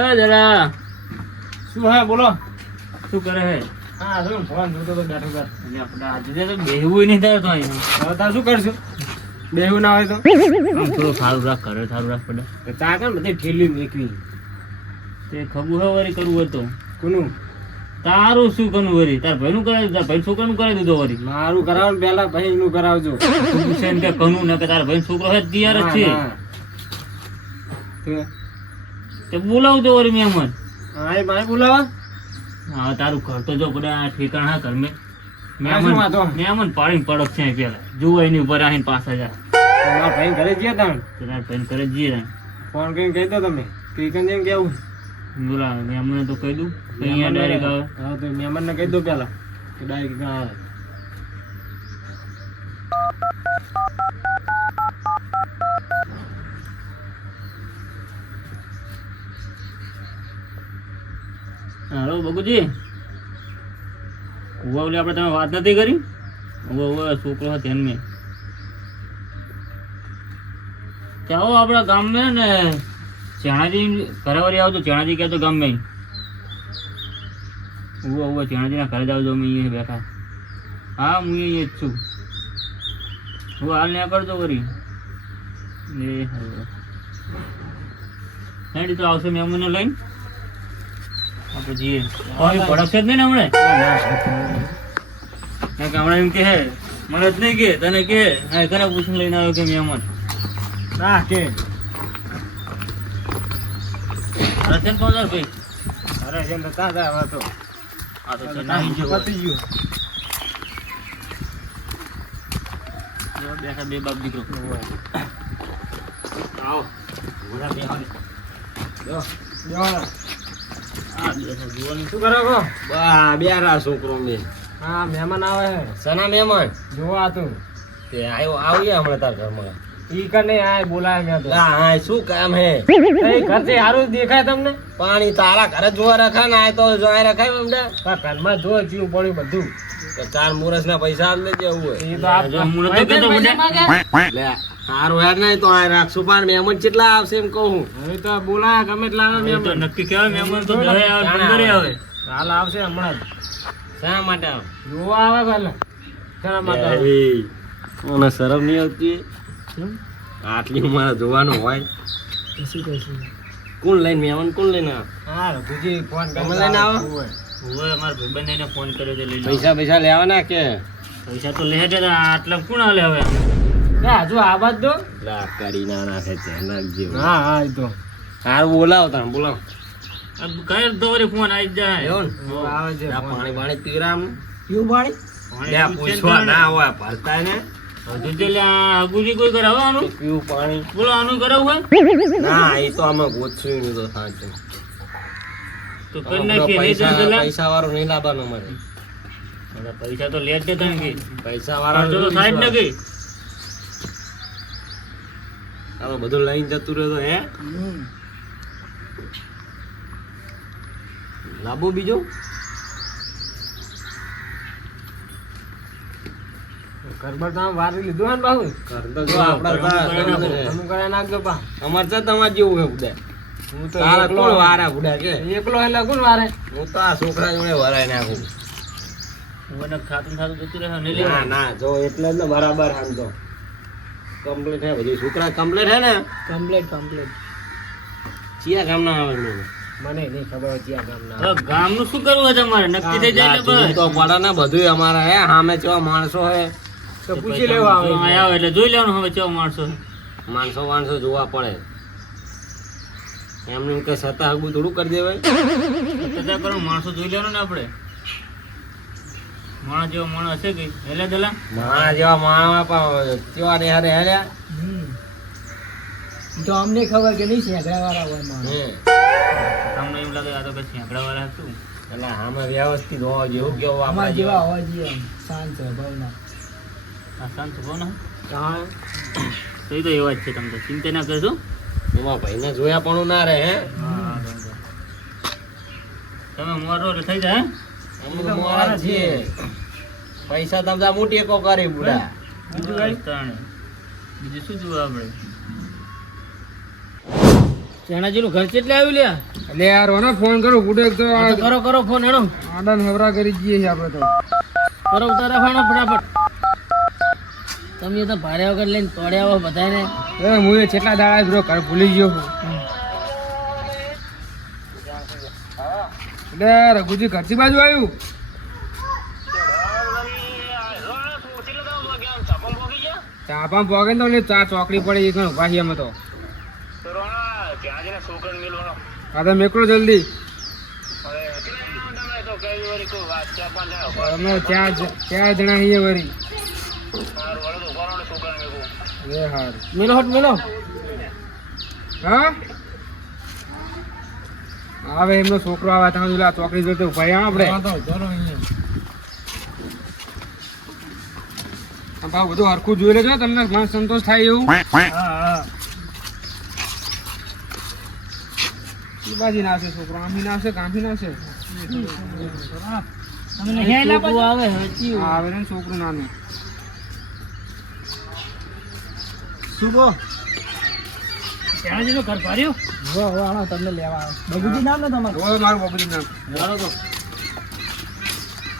હા જરા શું હે બોલો? શું કરે હે? હા જો ફોન જોતો તો બેઠો બેઠો. અને આપણે આજે તો બેહવું નહીં થાય તો અહીંયા હવે તાર શું કરશું? બેહું ના હોય તો આમ થોડું સારું રાખ કરે સારું રાખ પડે તા કેમ બધી ઠેલી મેકવી તે ખબર હે વરી કરવું હતું કોનું? તારું શું કરવું વરી તાર ભાઈનું કરાવી તાર ભાઈ છોકરાનું કરાવી દીધો વરી મારું કરાવો ને પેલા ભાઈ નું કરાવજો. તું પૂછે એમ કે કનું ને કે તારા ભાઈ છોકરો હે તૈયાર જ છે ના, ના. તે બોલાવજો વરી મહેમાન હા એ ભાઈ બોલાવા હા તારું ઘર તો જો બધા ઠેકાણ હા ઘર મેં આ શું વાંધો? મહેમાન પાડીને પડક છે પેલા જોવાય નહીં ઉપર આવીને 5000 મારા ભાઈ ઘરે ગયા તા તારા ભાઈ કરે જઈએ ફોન કરીને કહી દો તમે કીકન જેમ કેવું બોલા મહેમાન તો કહી દઉં અહીંયા ડાયરેક્ટ આવે હા તો મહેમાન ને કહી દો પેલા કે ડાયરેક્ટ આવે. હાલો બગુજી ઉવા ઓલી આપણે તમે વાત નથી કરી ઉવા છોકરો હતો એમને ચાલો આપણા ગામમાં ને ચણાજી ઘરેવાળી આવજો ચણાજી કહેતો ગામમાં ઉવા ચણાજીના ઘરે જ આવજો અમે અહીંયા બેઠા હા હું અહીંયા જ છું હું હાલ ને કરજો વરી એ હેડી તો આવશે મહેમાનને લઈને આપણે જઈએ પડક છે જ નહીં ને હમણાં હમણાં એમ કે હે મને જ નહીં કે તને કે હા ખરા પૂછીને લઈને આવ્યો કે મહેમાન ના કે રતન કોણ ભાઈ અરે જેમ તો તા તા તો આ તો છે નાહી ગયો પતી ગયું. બેઠા બે બાપ દીકરો આવો ઘોડા બેહાડે જો બેવાળા આ બેઠા જોવાની શું કરો છો? બા બેરા છોકરો મે હા મહેમાન આવે છે સના મહેમાન જોવા તું તે આવ્યો હમણાં તાર ઘરમાં ઈ કને આય બોલાય મેં તો હા શું કામ હે એ ઘર છે સારું દેખાય તમને? પાણી તારા ઘરે જોવા રખા ને આ તો જોઈ રખાય અમને આ ઘરમાં જો જીવ પડ્યું બધું તો 4 મુરસ ના પૈસા આલ દેજે એવું હોય એ તો આપ જો હું નતો કહેતો બધા. લે હારું યાર નહીં તો આ રાખશું પણ મહેમાન કેટલા આવશે એમ કહું હવે તો બોલાય ગમે એટલા આવે એ તો મહેમાન નક્કી કહેવાય મહેમાન તો 10 આવે 15 આવે હાલ આવશે હમણાં જ શા માટે આવ જોવા આવે પેલા શેના માટે આવે? મને શરમ નહીં આવતી શું? આટલી ઉંમર જોવાનું હોય કશું. કોણ લઈને મહેમાન કોણ લઈને આવે હા રઘુજી ફોન તમે લઈને આવો? ઓય મારા ભાઈબંધને ફોન કર્યો તો લઈ લો પૈસા લેવાના કે પૈસા તો લે છે આટલા કોણ આલે હવે હજુ આવાજ દો. લા કરી ના નાખે છે નાખજે હા હા એ તો હારું બોલાવો તમે બોલાવો કઈ તો વળી ફોન આવી જાય એવું ને? આવે છે આ પાણી પાણી પીરામ કેવું પાણી? પાણી લ્યા પૂછે ને પૂછવા તને. ના હોય ભરતા ને હજુ તે લ્યા હગુજી કોઈ કરાવે આનું પીવું પાણી બોલો આનું કરાવવું હોય ના એ તો અમે ગોતશું ઈ તો સાચું તો કરી નાખીએ નહીં તો પેલા પૈસા વાળું નહીં લાવવાનું અમારે પૈસા તો લે જ છે તને કે પૈસા ખર્ચો તો થાય જ ને વાળા કે હવે બધું લઈને જતું રહ્યો તો હે લાંબુ બીજો ઘરમાં તમે વારી લીધું હે ને બાહુ? કરતા જો આપડા તમે કરાય નાખજો પા. અમાર તો તમાર જેવું હે બુડા હું તો તારા એકલો કોણ વારા બુડા કે એકલો એટલે કોણ વારે? હું તો આ છોકરા જોડે વરાય નાખું મને ખાતું જતું રહે નહીં ના લેવા ના જો એટલે જ ને બરાબર આમ તો કમ્પ્લીટ હે બધું છોકરા કમ્પ્લીટ હે ને કમ્પ્લીટ ચિયા ગામના આવે ને મને નહીં ખબર હોય ક્યાં ગામના. હવે ગામનું શું કરવું છે તમારે નક્કી થઈ જાય ને જોવું તો પડે ને બધું અમારા હે સામે કેવા માણસો હે તો પૂછી લેવા આવે. આવે એટલે જોઈ લેવાનું હવે કેવા માણસો માણસો જોવા પડે એમને એમ કે સતા હગું થોડું કરી દેવાય કદા કરો માણસો જોઈ લેવાનું ને આપણે માણસ જેવો માણસ હશે કે હેલે દલા માણા જેવા માણા પણ કેવા ને હારે હેલ્યા તો અમને ખબર કે નહીં શેકડા વાળા હોય માણસ. તમને એમ લાગે આ તો કઈ સેંકડા વાળા શું એટલે આમાં વ્યવસ્થિત હોવા જેવું કેવું અમારા આપણા જેવા હોવા જોઈએ આમ, શાંત સ્વભાવના. આ શાંત છો ને હા તો એ તો એવા જ છે તમે તો ચિંતા ના કરશો એમાં ભાઈને જોયા પણ ના રહે હે તમે મોરો એટલે થઈ જાય અમે તો મોરા જ છીએ પૈસા તમતા મોટી એકો કરી બુડા બીજું શું જોવું આપણે ચેણાજીનું ઘર કેટલે આવ્યું લ્યા એટલે યાર ઓને ફોન કરો ગુડે તો હા તો કરો ફોન હેડો આડાને હવરા કરી જઈએ છીએ આપણે તો કરો ઉતારા ફાણો ફટાફટ તમે તો ભાડે વગર લઈને તોડ્યા હો બધાને એ હું એ કેટલા દાડા બ્રો ઘર ભૂલી ગયો છું એટલે રઘુજી ઘરથી બાજુ આવ્યું ચાપા પોગે તો ને ચા ચોકડી પડી એ ઘણું ભાઈ અમે તો હા તો મેકલો જલ્દી અમે ચાર જણા છીએ વરી એ હાર મેલો હટ મેલો હા હવે એમનો છોકરો આવે તમે પેલા ચોકડી જોતે ઉભા આપણે ભાવ બધું હરખું જોઈ લેજો તમને મન સંતોષ થાય એવું બાજી નાશે છોકરો આમી નાશે કાંફી નાશે છોકરું આવે હજી આવે ને છોકરું નાનું શું કહો ચેણાજીનું ઘર ભર્યું તમને લેવા આવે બગુજી નામ ને તમારું મારું બાબુજી નામ ચાલો તો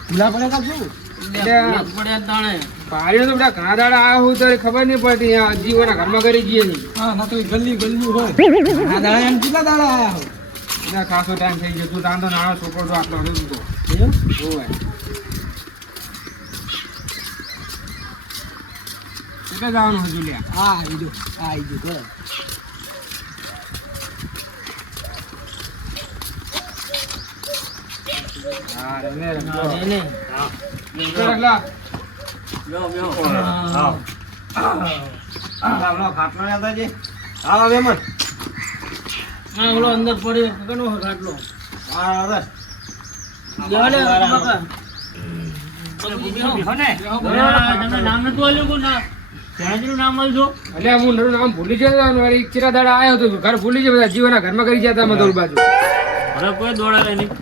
ભૂલા પડે કા શું પડ્યા તાણે ભારીઓ તો બધા ઘણા દાડા આવ્યા હું તો ખબર નહીં પડતી જીવોના ઘરમાં કરી જઈએ નહીં હા ના તો ગલ્લી હોય ઘણા દાડા એમ કેટલા દાડા આવ્યા હું એટલે ખાસો ટાઈમ થઈ ગયો તું તાંતો નાનો છોકરો તો આટલો હતો તું તો હોય એટલે જવાનું હજુ લ્યા હા આવી ગયું બરાબર હા રમે રમે એને રગલા હા ઓલો અંદર પડ્યો કનો ખાટલો નામ નતું આલ્યું કોણ ચેણાજીનું નામ આલજો એટલે હું નરું નામ ભૂલી ગયો મારી ચિરા દાડા આવ્યો હતો ઘર ભૂલી ગયો બધા જીવોના ઘરમાં કરી જતા અમે દોડ બાજુ હવે કોઈ દોડાડે નહીં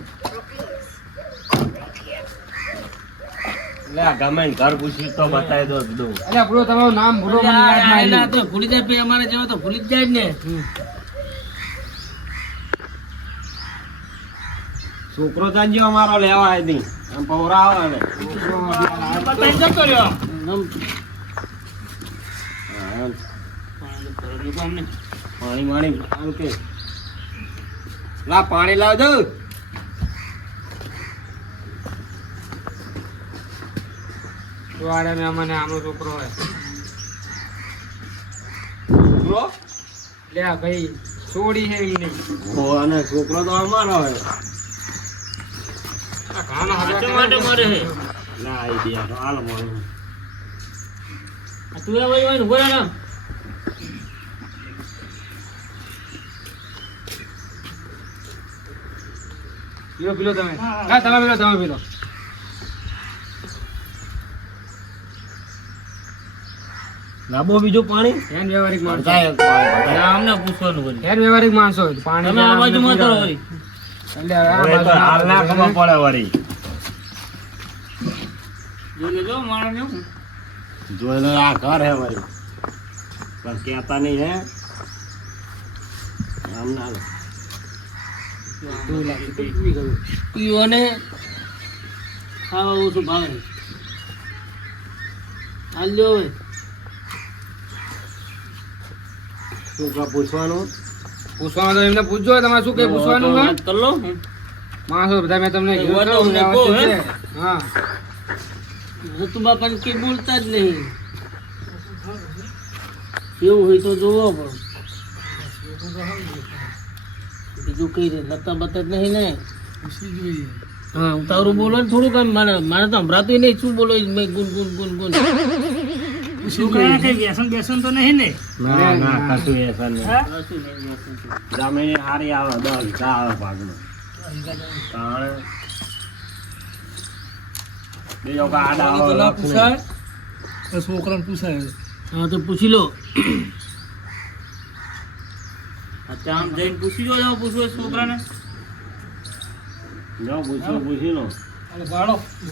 ઘર પૂછી તો બતાવી દો એટલે આપણું તમારું નામ ભૂલો મને યાદ ના આવ્યું. તો ભૂલી જાય પછી અમારે જેવો તો ભૂલી જ જાય જ ને છોકરો તાંજો અમારો લેવા આવી દી આમ પૌરા આવે ને બતાવી જતો રહ્યો પાણી માણી આમ કે લા પાણી લાવ દઉં તો આડે મેં મને આમનો છોકરો હોય છોકરો લે આ ભાઈ છોડી છે એમની અને છોકરો તો અમારો હોય આ ઘાના હાથે માટે મારે હે ના આવી દે તો હાલ મારું તું એ ભાઈ હોય ને ઉભો રહે ને. પીલો પીલો તમે હા તમે પીલો લાબો બીજું પાણી હેન વ્યવહારિક માણસો અમને પૂછવાનું વળી. હેન વ્યવહારિક માણસો હોય. પાણી તમે આ બાજુમાં તો વળી. એટલે હવે આ હવે તો બાજુ હાલ ના ખબર પડે વળી જોઈ લેજો માણસને હું. જોઈ લે આ ઘર હે વળી પણ કહેતા નહીં હે આમ ના લે. પીઓને ખાવા ઓછું ભાવે હાલજો હવે શું કા પૂછવાનું પૂછવાનું તો એમને પૂછજો તમારે શું કઈ પૂછવાનું હોય વાત કર લો. માણસો બધા મેં તમને કીધું વાત તો અમને કહો, વ્યવસ્થિત હે? છે. હા ઋતુ બાપાને કઈ બોલતા જ નહીં એવું હોય તો જોવો પણ બીજું કઈ રે લતા બતા જ નહીં ને હા ઉતાવળું બોલો ને થોડુંક એમ મારે તો સંભળાતું નહીં શું બોલો મેં ગુન ગુન ગુન ગુન છોકરાને કઈ વ્યસન બેસન તો નહીં ને. ના ના કશું વ્યસન નહીં હા? જમીન હારી આવે 10 વીઘા આવે ભાગમાં તાણે બીજો કા આડા આવે છોકરાને પૂછાય હા તો પૂછી લો અચ્છા આમ જઈને પૂછી લો જાઓ પૂછો એ છોકરાને. જો પૂછી લો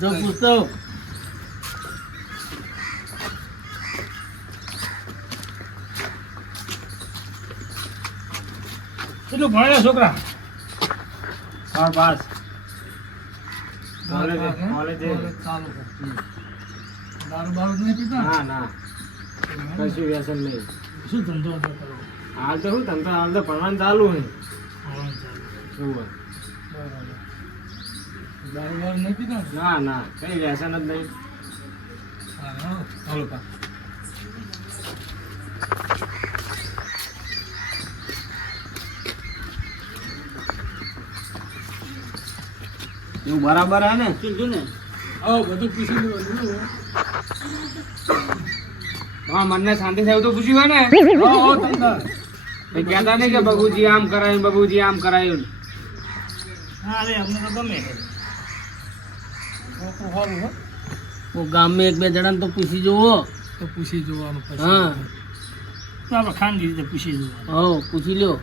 જો પૂછતો કેટલું ભણ્યા છોકરા? બાર પાસ કોલેજે ચાલુ કર. દારૂ બારૂ નહીં પીતા? ના ના કશું વ્યસન નહીં. શું ધંધો હતો કરો? હાલ તો શું ધંધો હાલ તો ભણવાનું ચાલુ છે ભણવાનું ચાલુ. એવું હોય. બરાબર. દારૂ બારૂ નહીં પીતા? ના ના કઈ વ્યસન જ નહીં. હા, ચાલુ કર. એવું બરાબર હે ને? કીધું ને આવો બધું પૂછી લેવાનું. હા મને શાંતિ થાય તો પૂછ્યું હોય ને. આવો ધંધા. એ કહેતા નહીં કે બબુજી આમ કરાયું બબુજી આમ કરાયું. હા રે અમને તો ગમે. છોકરું સારું હો. હું ગામમાં એક બે જણાને તો પૂછી જોવો. તો પૂછી જોવાનું પછી. હા તો આપણે ખાનગી રીતે પૂછી જોવાનું. હો પૂછી લ્યો.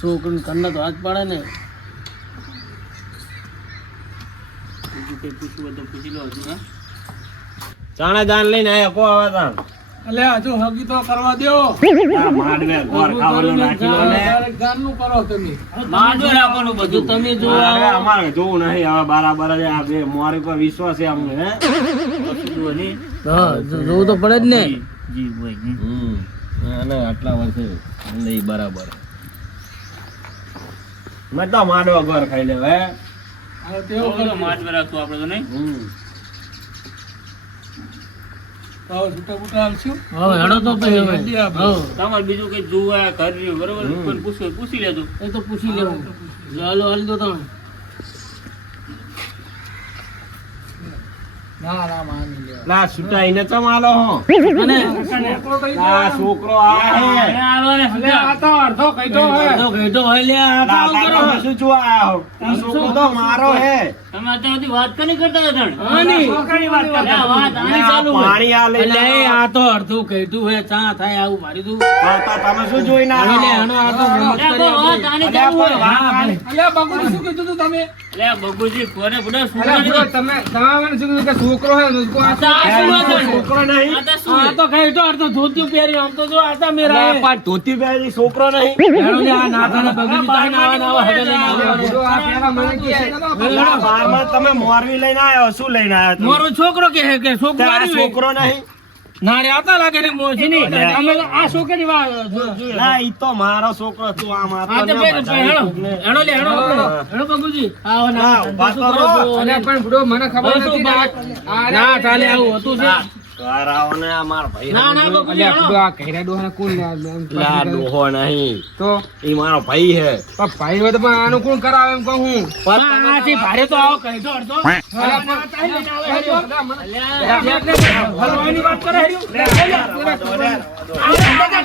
છોકરીને કરના તો હાથ પાડે ને. બીજું કઈ પૂછવું હોય તો પૂછી લો હજુ. હા ચાણા જાન લઈને આયા કો આવે તાન. અલ્યા હજુ હગી તો કરવા દ્યો. આ માંડવે ગોર ખાવાનું નાખી લો ને. ડાયરેક્ટ ગામનું કરો તમે. માંડવે રાખવાનું બધું તમે જો. મારે અમારે જોવું નહીં હવે બરાબર જ આ બે મોરી પર વિશ્વાસ છે અમને હે. હા જોવું તો પડે જ ને. જી ભાઈ અને આટલા વર્ષે નહીં બરાબર. મેં તો માંડવા ઘર ખાઈ લે હે. આ તેવું કરો. માંડવે રાખતું આપણે તો નહીં. તો છૂટા બૂટા આલશું. હવે હેડો તો પછી હવે. હા તમારે બીજું કઈ જોવા કર્યું બરોબર કોઈ પૂછી લેજો. એ તો પૂછી લેવું. ચાલો હાલ દો તમે. ના ના માની લ્યો. ના છૂટાઈને ચમ આલો હો. અને છોકરો કઈ આ છોકરો આ હે. અલ્યા આ તો અડધો કઈતો હે. તો ઘેટો હોય લે આ ના, કામ ના, કરો. તમે શું જોવા આયા હો? આ છોકરો તો મારો હે. તમે અત્યાર સુધી વાત કરી કરતા હતા ને? આની. છોકરાની વાત કરતા. અલ્યા, વાત આની આ ચાલુ હોય. પાણી આ લઈને એટલે આવો. આ તો અડધું ઘેટું હોય ચા થાય આવું મારી તું. તો તમે શું જોઈને હેડો લે, આયા હેડો, હો? આ તો મહેનત અલ્યા, કરી પણ વાત આપણી. આની ચાલુ હોય. અલ્યા, પણ વાત અલ્યા બબુજી શું કીધું તું તમે? અલ્યા, બબુજી કોને બધા અલ્યા છોકરાને બુડો, તમે મને શું કીધું કે છોકરો હે ઉસકો આ આ શું આ છે? છોકરો નહીં. આ તો શું આ છે? તો ઘેટો અડધો ધોતિયું પહેર્યું આમ તો જો આ તો મેરા અલ્યા, હે. પણ ધોતી પહેરી છોકરો નહીં. હેડો લે, આ નાથાને બગડી તાઈ નાવા નાવા હેડો લઈને અલ્યા, આવ્યો. બુડો, આ પેલા મને કહે. અલ્યા, બારમાં તમે મોરવી લઈને આયા હો. શું લઈને આયા તમે? મારો છોકરો કે હે કે છોકરો ત્યાં આ આવ્યું હે. છોકરો નહીં. ના રે આતા લાગે ને મોજી ની. અલ્યા. અમે તો આ છોકરી જોયું. ના ઈ તો મારો છોકરો તું આ મારતો આ તો ને ભાઈ બધાય હેડો કોકને. હેડો લે હેડો હેડો બગુજી. આવો ના, ના ઉભા શું તો કરો રહો. છો? અલ્યા પણ બુડો મને ખબર બસ નથી ઉભા. ના ચાલે આવું હતું છે. ઘર આવો ને આ મારો ભાઈ ના ના બગુજી અલ્યા બુડો હેડો. આ ઘેરા ડોહાને કોણ લે એમ લા ડોહો નહીં તો ઈ મારો ભાઈ હે. પણ ભાઈ હોય તો પણ આનું કોણ કરાવે એમ કહું હું. પણ આથી ભારે તો આવો કહેતો અડધો. અલ્યા પણ તાઈ લઈને આવે હેડો. અલ્યા, હલવાની વાત કરે હેડ્યું.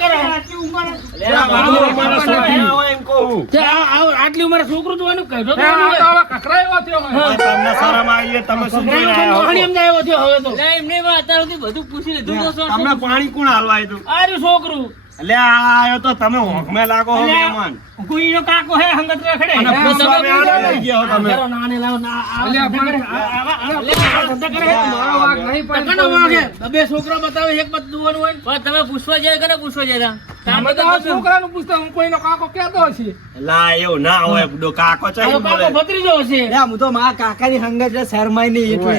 લા, મારો મારો છોકરો હોય એમ કહું. તે આટલી ઉંમરે છોકરું જોવાનું કહેતો તો આ તો હવે કકરાયો થયો હોય. આ તમને શરમ આવી છે, તમે શું જોઈને આયા પાણી હો? એમ જાય થયો હવે તો. અલ્યા, એમને એમાં અત્યાર સુધી બધું પૂછી લીધું તો શું? તમને પાણી કોણ હાલવા આવ્યું? આ રહ્યું છોકરું. એટલે આ આયો તો તમે હોંકમે લાગો હો અલ્યા, મહેમાન. કોઈનો કાકો હે હંગત રખડે. અને પૂછવા તમે બેહાડો લઈ ગયા હો તમે. જરા નાને લાવો, ના, આ અલ્યા, ધંધા કરે. પણ- આ ધંધા કરે. મારો વાંક નહીં પણ ટકાનો વાંક હે. બે છોકરા બતાવે એક બાદ જોવાનું હોય. પણ તમે પૂછવા જાય કે પૂછવા જાય અમે તો આ છોકરાનું પૂછતા હું કોઈનો કાકો કહેતો હશે. લા એવું ના હોય બુડો કાકો છે આનો કાકો ભત્રીજો હશે. હું તો મારા કાકાની હંગત છે શરમાઈ નહીં એટલે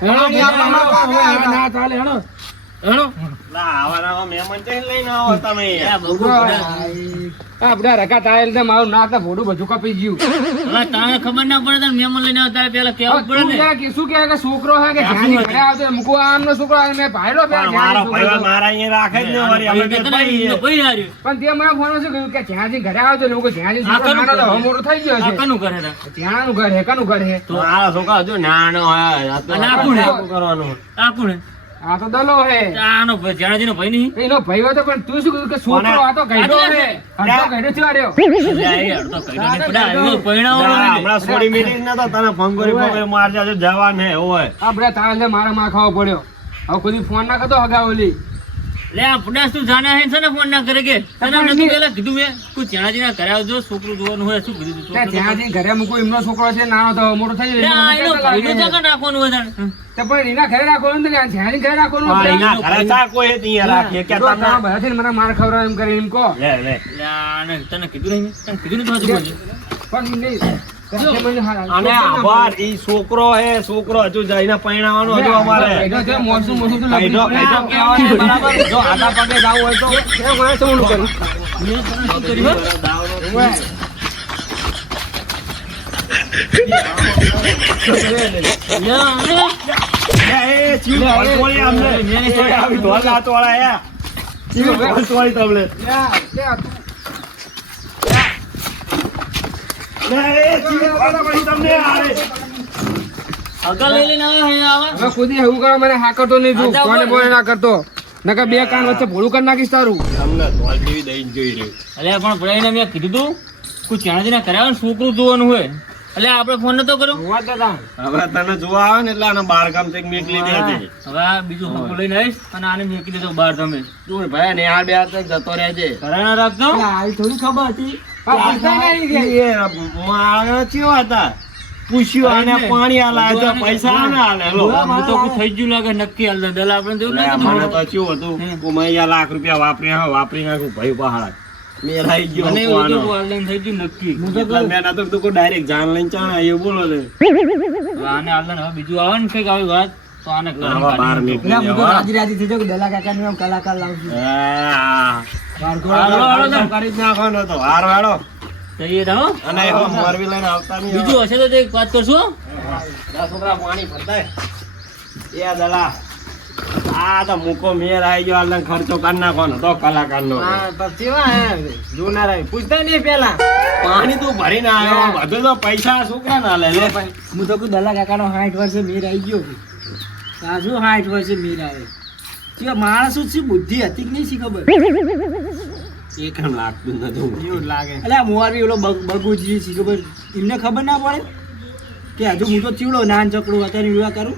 હેડો, ના ચાલે હેડો. હેડો. લા આવા નવા મહેમાન જઈને લઈને આવો તમે. અલ્યા, બબુ આ બધા રકા ટાયલ ને મારું નાક ને ભોડું બધું કપી ગયું. હવે તારે ખબર ના પડે તારે મહેમાન લઈને આવતા પેલા કેવું હવે પડે તું ને. જરા કે શું કહે કે છોકરો હે કે જ્યાંની ઘરે આવતો મૂકવા આમનો છોકરો આવે મેં ભાયલો બે પણ જ્યાંની મારો છોકરો ભાઈ તો. મારા અહીંયા રાખે જ ને વળી અમે બે ભાઈ છીએ. ભાઈ હાર્યું. પણ તે મને ફોન શું કહ્યું કે જ્યાંથી ઘરે આવતો લોકો જ્યાંથી આ છોકરો કનું નાનો તો ઘર? હવે મોટો થઈ ગયો આ છે કનું કરે તા? ત્યાંનું ઘર હે કનું ઘર હે તો આ છોકરા હજુ નાનો હે. આ તો અને આ કોણ હે? શું કરવાનું? આ કોણ હે? આ તો દલો હે આનો ભાઈ, જાણાજીનો ભાઈ નહીં? એનો ભાઈ હોય તો પણ તું શું કહ્યું કે છોકરો આ તો ગઈડો હે અડધો ગઈડો થયો રહ્યો અલ્યા, એ અડધો કઈડો નહીં પડે. એનો પરિણામ ના, આવે ને. હમણાં છોડી મેલી જ નતો તને ભંગોરી ભંગોરી મારજા જો જવાન હે હોય. આ બધા તારે મારા માં ખાવો પડ્યો હવે કોઈ ફોન ના કરતો હગા ઓલી લે આ ફુડાસ તું જાણે હે છે ને ફોન ના કરે કે તને નતું પેલા કીધું મેં તું ચણાજી ના ઘરે આવજો છોકરું જોવાનું હોય શું કીધું તું ત્યાં જ્યાં જઈને ઘરે મૂકો એમનો છોકરો છે નાનો તો મોટો થઈ લે આ એનો જાય ભાઈનો જગા નાખવાનું હોય તાણ. તો પણ એના ઘરે રાખવાનું ને જ્યાં જઈને ઘરે રાખવાનું પણ આપણે. એના ઘરે ચા કોઈ હે ત્યાં રાખીએ કે જો તમને તમે બધા છે ને મને માર ખવડાવે એમ કરીને એમ કહો લે લે લે આને તને કીધું નહીં તને કીધું નહીં તો હજુ પણ નહીં કશે મને અને આભાર ઈ છોકરો હે છોકરો હજુ જઈને પરણાવવાનો હજુ અમારે એનો જે મોસું મોસું તો કઈડો કઈડો કહેવાનો બરાબર જો આધા પગે જાવું હોય તો એ મારે શું ઓલું કર્યું? મેં તને શું કર્યું હે? ઓય. લે આને લે એ ચીવ વળતોળી અમને એ આવી ઢોલ લાતવાળા હે ચીવ વળતોળી તમને લ્યા, લ્યા, તું. લે એ ચીવ વળતોળી તમને આરે હગા લઈ લઈને આવે અહીંયા આવે હવે ખુદ એવું કરો મને હા કરતો નહીં તું આજા કોને ઉપર. બોલે ના કરતો નકર બે કાન વચ્ચે ભોળું કરી નાખીશ તારું તમને ઢોલ જેવી દઈને જોઈ રહ્યું અલ્યા પણ ભાઈને મેં કીધું તું કોઈ ચણાજી ના ઘરે આવે ને છોકરું જોવાનું હોય અલ્યા આપણે ફોન નતો કર્યો હવે તને જોવા આવે ને એટલે આને બાર ગામ થી મેકલી દે છે હવે આ બીજું છોકરું લઈને આવીશ અને આને મેકી દેજો બહાર તમે તું ભાઈ ને આ બે હાથ જતો રહેજે ઘરે ના રાખજો આવી થોડી ખબર હતી પણ પૈસા નહીં દે. એ મારા કેવા હતા પૂછ્યું આને પાણી આલા તો પૈસા આને આલે લો હું તો કોઈ થઈ ગયું લાગે નક્કી હાલ દે આપણે તો એવું લે, લાગે મને તો કેવું હતું કે મેં અહીંયા લાખ રૂપિયા વાપરી નાખું ભાઈ પહાડ મેરાઈ ગયો મને એવું કોવાનો. હતું હાલ થઈ ગયું નક્કી એટલે મેં ના તો તું ડાયરેક્ટ જાન લઈને ચાણા એ બોલો છે હવે આને હાલ હવે બીજું આવે ને કઈક આવી વાત તો આને આવા બાર મેકલી એટલે હું તો દેવા. રાજી રાજી થઈ જાઉં કે દલા કાકા નું કલાકાર લાવશું હા. હાલો, હાલો, તો. કરી જ નાખવાનો તો હારો હાલો જઈએ તો હો. અને એવો મોરબી લઈને આવતા નહીં બીજું હશે તો એક વાત કરશું હો. દસ છોકરા પાણી ભરતાય એ દલા આ તો મૂકો મેર આવી ગયો હાલ ખર્ચો કરી નાખવાનો તો કલાકારનો પૂછતા નહીં પેલા પાણી તું ભરીને આવ્યો બધું તો પૈસા છોકરા ના લે લે હું તો કોઈ દલા કાકા નો 60 વર્ષે મેર આવી ગયો સાજુ 60 વર્ષે મેર આવે જે માણસ શું બુદ્ધિ હતી કે નહીં શી ખબર એક લાગતું નથી એવું લાગે એટલે મોરબી ઓલો બગુજી શી ખબર એમને ખબર ના પડે કે હજુ હું તો ચીવડો નાન ચકડું અત્યારે વિવાહ કરું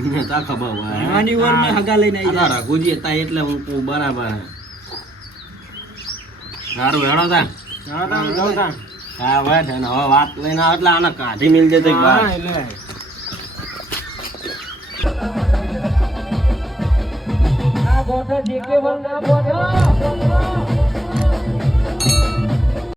એને તા ખબર હોય નાની ઉંમર મેં હગા લઈને આવી આ જાય રઘુજી હતા એટલે હું કહું બરાબર હે. સારું હેડો તા હા વાત હે ને હવે વાત લઈને આવે એટલે આને કાઢી મિલ જતો બહાર આ ગોઠા દેખે વન ના બોલ